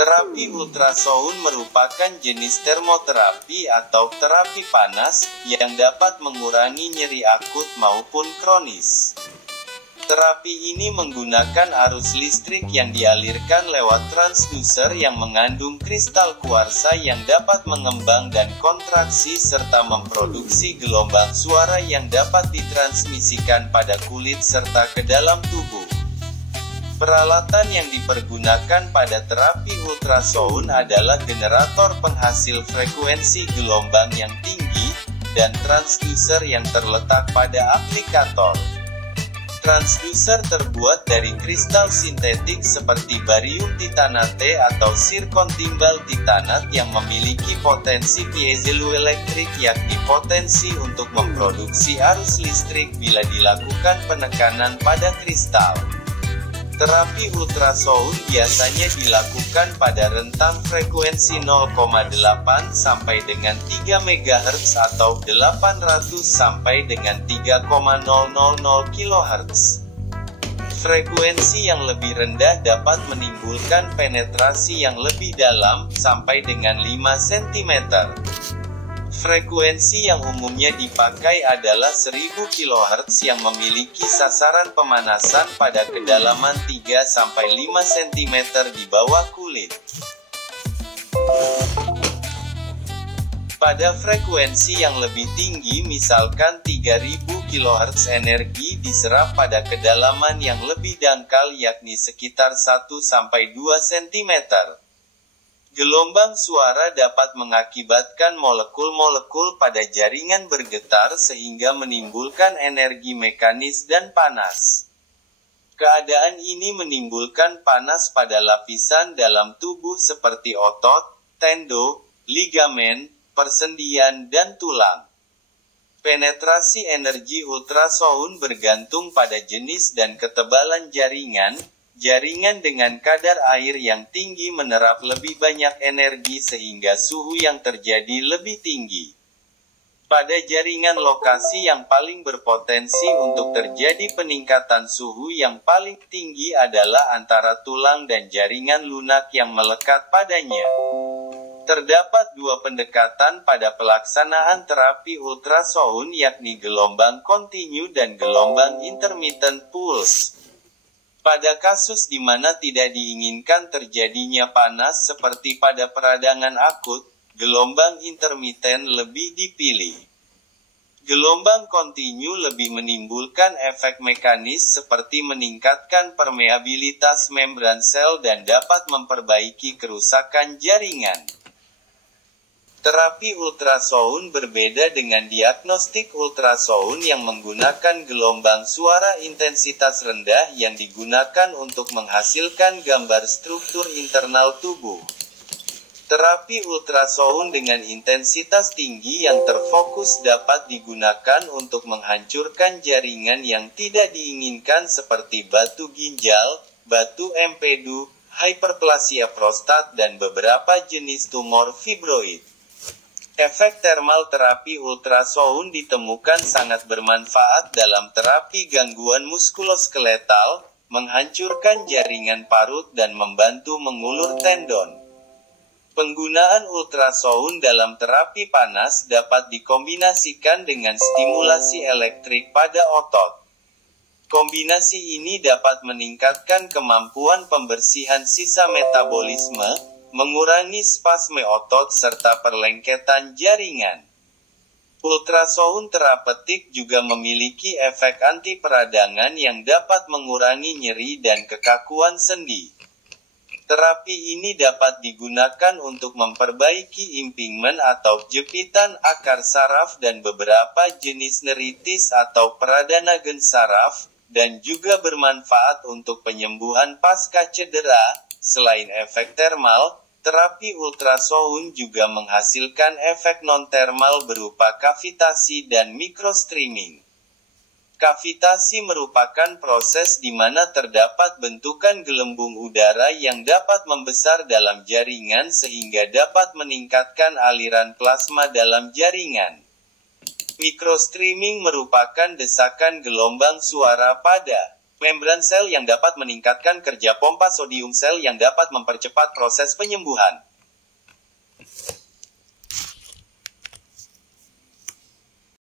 Terapi ultrasound merupakan jenis termoterapi atau terapi panas yang dapat mengurangi nyeri akut maupun kronis. Terapi ini menggunakan arus listrik yang dialirkan lewat transducer yang mengandung kristal kuarsa yang dapat mengembang dan kontraksi serta memproduksi gelombang suara yang dapat ditransmisikan pada kulit serta ke dalam tubuh. Peralatan yang dipergunakan pada terapi ultrasound adalah generator penghasil frekuensi gelombang yang tinggi, dan transducer yang terletak pada aplikator. Transducer terbuat dari kristal sintetik seperti barium titanate atau zirkon timbal titanat yang memiliki potensi piezoelektrik, yakni potensi untuk memproduksi arus listrik bila dilakukan penekanan pada kristal. Terapi ultrasound biasanya dilakukan pada rentang frekuensi 0,8 sampai dengan 3 MHz atau 800 sampai dengan 3,000 kHz. Frekuensi yang lebih rendah dapat menimbulkan penetrasi yang lebih dalam, sampai dengan 5 cm. Frekuensi yang umumnya dipakai adalah 1000 kHz yang memiliki sasaran pemanasan pada kedalaman 3-5 cm di bawah kulit. Pada frekuensi yang lebih tinggi, misalkan 3000 kHz, energi diserap pada kedalaman yang lebih dangkal, yakni sekitar 1-2 cm. Gelombang suara dapat mengakibatkan molekul-molekul pada jaringan bergetar sehingga menimbulkan energi mekanis dan panas. Keadaan ini menimbulkan panas pada lapisan dalam tubuh seperti otot, tendo, ligamen, persendian, dan tulang. Penetrasi energi ultrasound bergantung pada jenis dan ketebalan jaringan. Jaringan dengan kadar air yang tinggi menerap lebih banyak energi sehingga suhu yang terjadi lebih tinggi. Pada jaringan, lokasi yang paling berpotensi untuk terjadi peningkatan suhu yang paling tinggi adalah antara tulang dan jaringan lunak yang melekat padanya. Terdapat dua pendekatan pada pelaksanaan terapi ultrasound, yakni gelombang kontinu dan gelombang intermittent pulse. Pada kasus di mana tidak diinginkan terjadinya panas seperti pada peradangan akut, gelombang intermiten lebih dipilih. Gelombang kontinu lebih menimbulkan efek mekanis seperti meningkatkan permeabilitas membran sel dan dapat memperbaiki kerusakan jaringan. Terapi ultrasound berbeda dengan diagnostik ultrasound yang menggunakan gelombang suara intensitas rendah yang digunakan untuk menghasilkan gambar struktur internal tubuh. Terapi ultrasound dengan intensitas tinggi yang terfokus dapat digunakan untuk menghancurkan jaringan yang tidak diinginkan seperti batu ginjal, batu empedu, hiperplasia prostat, dan beberapa jenis tumor fibroid. Efek termal terapi ultrasound ditemukan sangat bermanfaat dalam terapi gangguan muskuloskeletal, menghancurkan jaringan parut dan membantu mengulur tendon. Penggunaan ultrasound dalam terapi panas dapat dikombinasikan dengan stimulasi elektrik pada otot. Kombinasi ini dapat meningkatkan kemampuan pembersihan sisa metabolisme, mengurangi spasme otot serta perlengketan jaringan. Ultrasound terapeutik juga memiliki efek anti peradangan yang dapat mengurangi nyeri dan kekakuan sendi. Terapi ini dapat digunakan untuk memperbaiki impingement atau jepitan akar saraf dan beberapa jenis neritis atau peradana gen saraf, dan juga bermanfaat untuk penyembuhan pasca cedera. Selain efek termal, terapi ultrasound juga menghasilkan efek non-termal berupa kavitasi dan mikrostreaming. Kavitasi merupakan proses di mana terdapat bentukan gelembung udara yang dapat membesar dalam jaringan sehingga dapat meningkatkan aliran plasma dalam jaringan. Mikrostreaming merupakan desakan gelombang suara pada Membran sel yang dapat meningkatkan kerja pompa sodium sel yang dapat mempercepat proses penyembuhan.